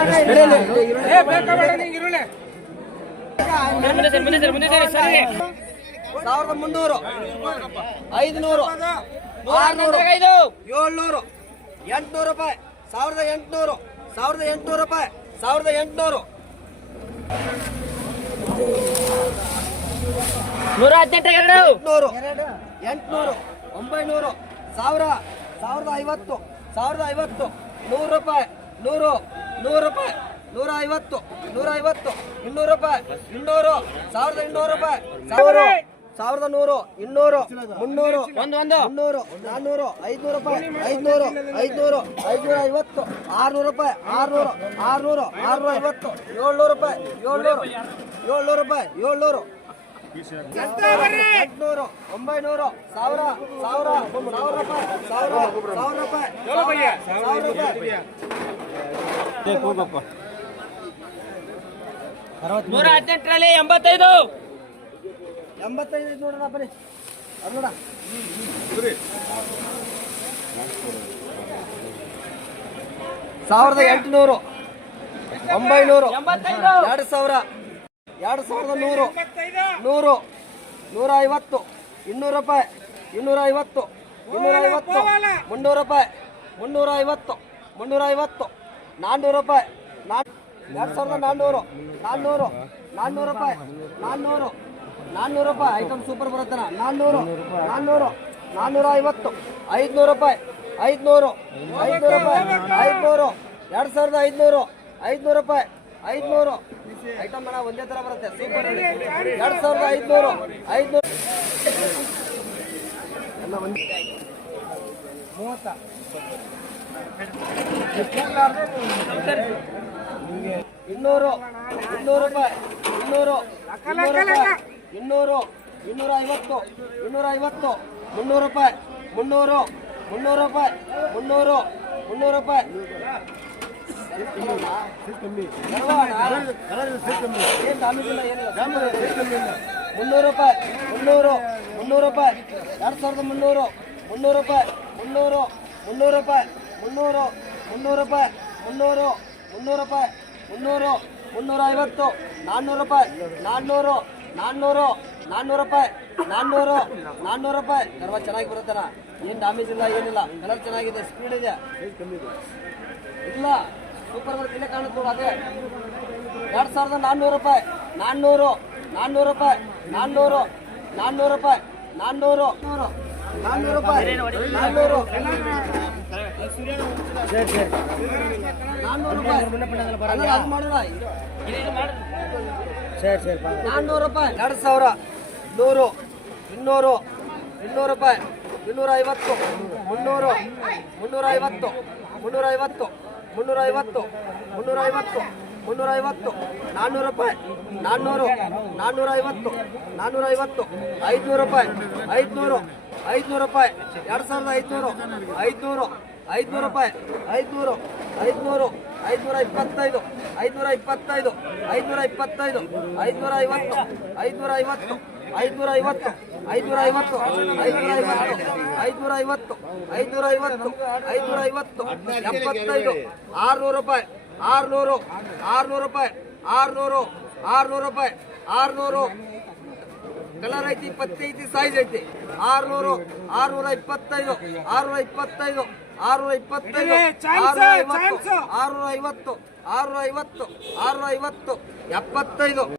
500 600 700 800 ರೂಪಾಯಿ 1800 1800 ರೂಪಾಯಿ 1800 800 900 1000 1050 1050 100 ರೂಪಾಯಿ 100 100 ರೂಪಾಯಿ 150 150 200 ರೂಪಾಯಿ 200 1200 ರೂಪಾಯಿ 1100 200 300 300 400 500 ರೂಪಾಯಿ 500 500 550 600 ರೂಪಾಯಿ 600 600 650 700 ರೂಪಾಯಿ 700 700 ರೂಪಾಯಿ 700 800 900 1000 ರೂಪಾಯಿ 1000 ರೂಪಾಯಿ 118ರಲ್ಲಿ 85 ನೋಡೋಣ ಬನ್ನಿ ಅದು ನೋಡ 1800 900 2000 2100 100 150 200 ರೂಪಾಯಿ 250 250 300 ರೂಪಾಯಿ 350 350 400 ರೂಪಾಯಿ 2400 400 400 ರೂಪಾಯಿ 400 400 ರೂಪಾಯಿ ಐಟಮ್ ಸೂಪರ್ ಬರುತ್ತಾನ 400 400 450 500 ರೂಪಾಯಿ 500 500 ರೂಪಾಯಿ 500 2500 500 ರೂಪಾಯಿ 500 ಐಟಮ್ ಅಣ್ಣ ಒಂದೇ ತರ ಬರುತ್ತೆ ಸೂಪರ್ 2500 500 ಎಲ್ಲ ಒಂದೇ 30 200 200 ರೂಪಾಯಿ 200 200 250 250 300 ರೂಪಾಯಿ 300 300 ರೂಪಾಯಿ 300 300 ರೂಪಾಯಿ 300 ರೂಪಾಯಿ 300 300 ರೂಪಾಯಿ 2300 300 ರೂಪಾಯಿ 300 300 ರೂಪಾಯಿ 300 300 ರೂಪಾಯಿ 300 300 ರೂಪಾಯಿ 300 350 400 ರೂಪಾಯಿ 400 400 400 ರೂಪಾಯಿ 400 400 ರೂಪಾಯಿ ಗರ್ವ ಚೆನ್ನಾಗಿ ಬರುತ್ತಲ್ಲ ಏನು ಡ್ಯಾಮೇಜ್ ಇಲ್ಲ ಏನಿಲ್ಲ ಕಲರ್ ಚೆನ್ನಾಗಿದೆ ಸ್ಪೀಡ್ ಇದೆ ಇಲ್ಲ ಸೂಪರ್ ಬರುತ್ತೆ ಇಲ್ಲೇ ಕಾಣುತ್ತೆ ನೋಡು ಅದೇ 2400 ರೂಪಾಯಿ 400 400 ರೂಪಾಯಿ 400 400 ರೂಪಾಯಿ 400 400 ರೂಪಾಯಿ 400 400 ರೂಪಾಯಿ 2000 100 200 200 ರೂಪಾಯಿ 250 300 350 350 350 350 350 400 ರೂಪಾಯಿ 400 450 450 500 ರೂಪಾಯಿ 500 500 ರೂಪಾಯಿ 2500 500 500 ರೂಪಾಯಿ 500 500 525 525 525 550 550 550 550 550 550 550 75 600 ರೂಪಾಯಿ 600 600 ರೂಪಾಯಿ 600 600 ರೂಪಾಯಿ 600 ಕಲರ್ ಐತಿ 25 ಸೈಜ್ ಐತಿ 600 625 625 625 650 650 650 650 75